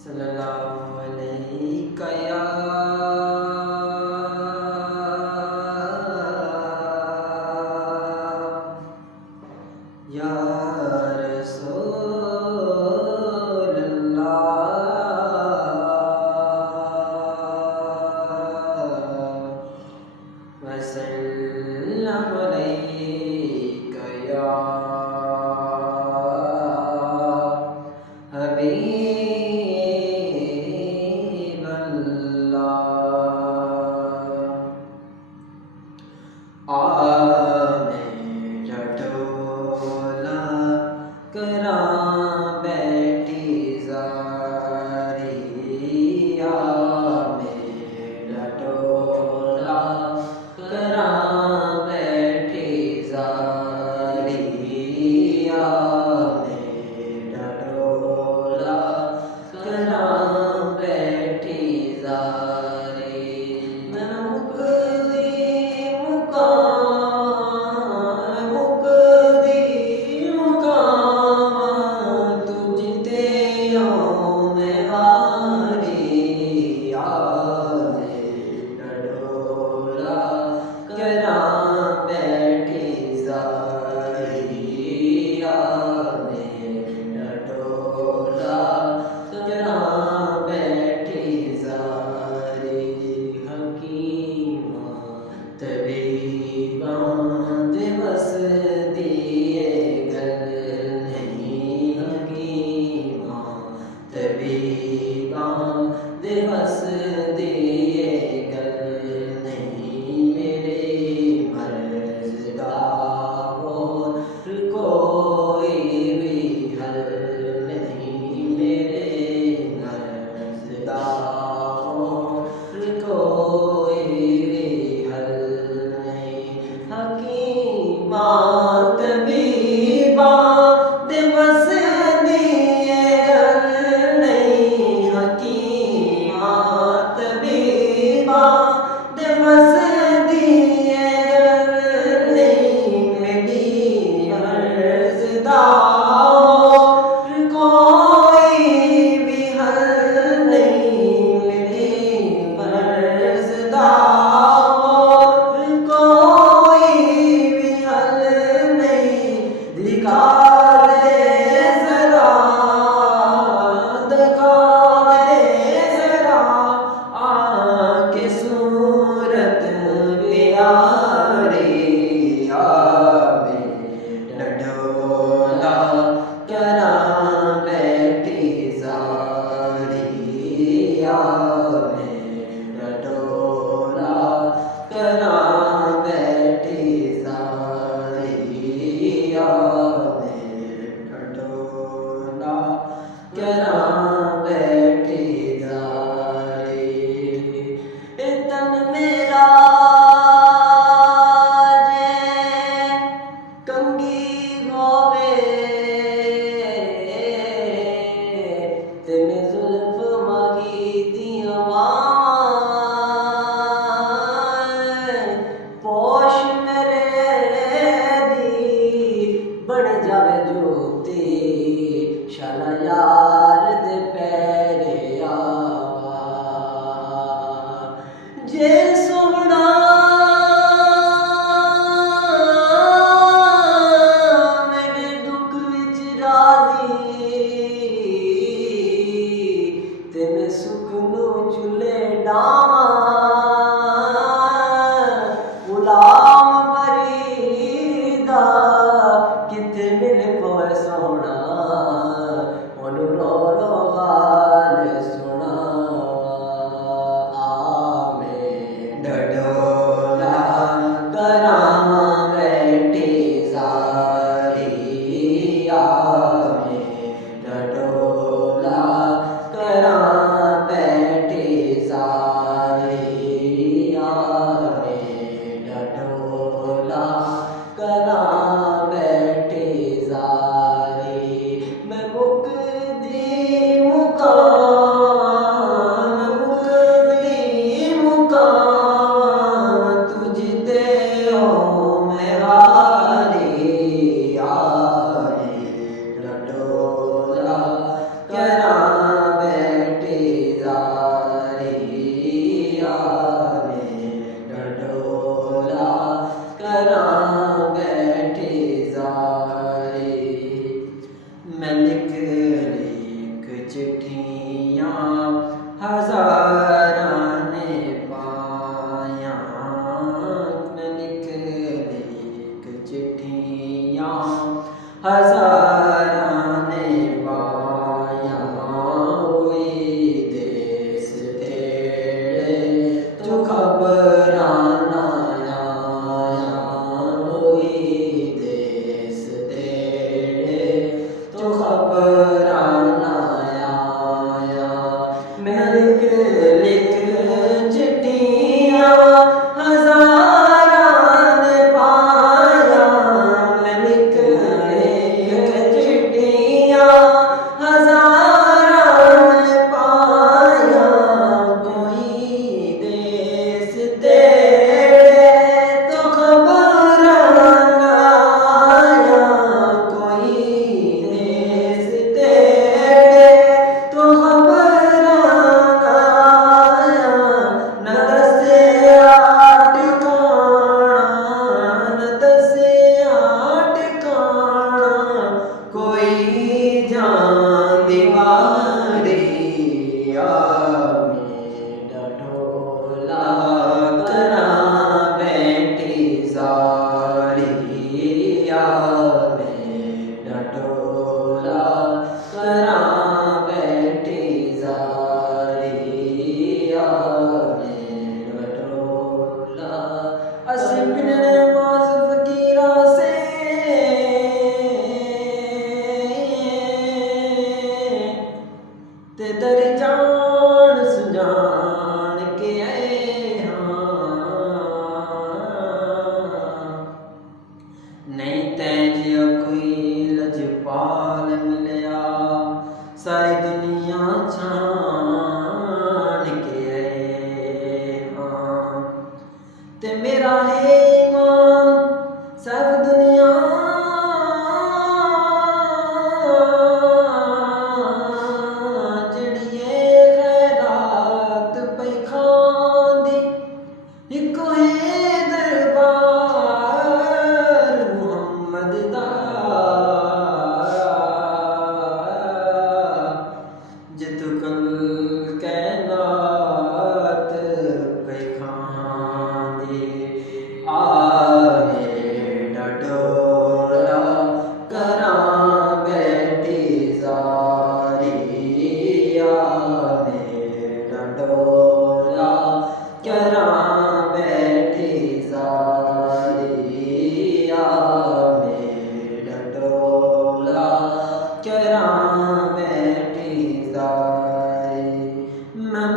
सल्लल्लाहु अलैका या रसूल अल्लाह वसल्लम अलैका या हबीब अल्लाह। मेरा डोला करां बैठी ज़ारिया, मेरा डोला करां बैठी ज़ारिया, मेरा डोला करां बैठी ज़ारी। मैं मुकदी मुकाम तुझते मैं हारी, मेरा डोला करां बैठी ज़ारिया, मेरा डोला करां बैठी ज़ारी। हकीमा तबीबां दिवस दिए गल नहीं, हकीमा तबीबां दिवस दिए गल नहीं। मेरे मर्ज़ दा होर कोई भी हल नहीं, मेरे मर्ज़ दा होर कोई भी हल नहीं। हकीमा तबीबा दिवस दिए गल नहीं, हकीमा तबीबा दिवस दिए गल नहीं। मेरी मर्ज़ दा कोई भी हल नहीं, मेरी मर्ज़ दा कोई भी हल नहीं। दिखा दे ज़रा, दिखा दे ज़रा आके सूरत प्यारी, मेरा डोला करां बैठी ज़ारिया, मेरा डोला करां बैठी ज़ारिया, मेरा डोला करां बैठी ज़ारी। तन मेरा जे कंगी होवे ते मैं जुल्फ माही दियां पोश मेरे दी बन जावे जोती, शाला यार दे पैरे आवा। जे सोहना मेरे दुख विच राज़ी ते मैं सुख नूं चुले डावां। गुलाम फरीदा किथे मिल पवे सोहना, ओनू रो रो हाल सुनावा। मेरा डोला करां बैठी ज़ारिया, मेरा डोला करां बैठी ज़ारिया, मेरा डोला करां बैठी ज़ारी। हज़ारां ने पाया कोई देस तेड़े तो खबरां ना आया कोई देस तेड़े तो खबरां ना आया। मैं लिख लिख चिट्ठियां हज़ारां ने पाया, मैं लिख लिख चिट्ठियां हज़ारां ने पाया कोई देस तेड़े तो खबरां ना आया कोई देस तेड़े तो खबरां ना आया। न दस्या ठिकाना कोई जान दीवारी मेरा ढोला करा बैठी सारी मेरा ढोला करा बैठी सारी मेरा ढोला। असीं बिनने माज़ फ़कीरा से ते दर जान सुजान के आए हाँ। नहीं तैजिया कोई लजपाल मिलया सारी दुनिया छान के आए हाँ। ते मेरा है ईमान सब दुनिया जड़िए खैरात पे खांदी इको है दरबार मुहम्मद दा जितु कल कैनात पे खांदी। मेरा ढोला करा बैठी सारी मेरा ढोला करा बैठी सारी मेरा ढोला करा बैठी सारी। मैं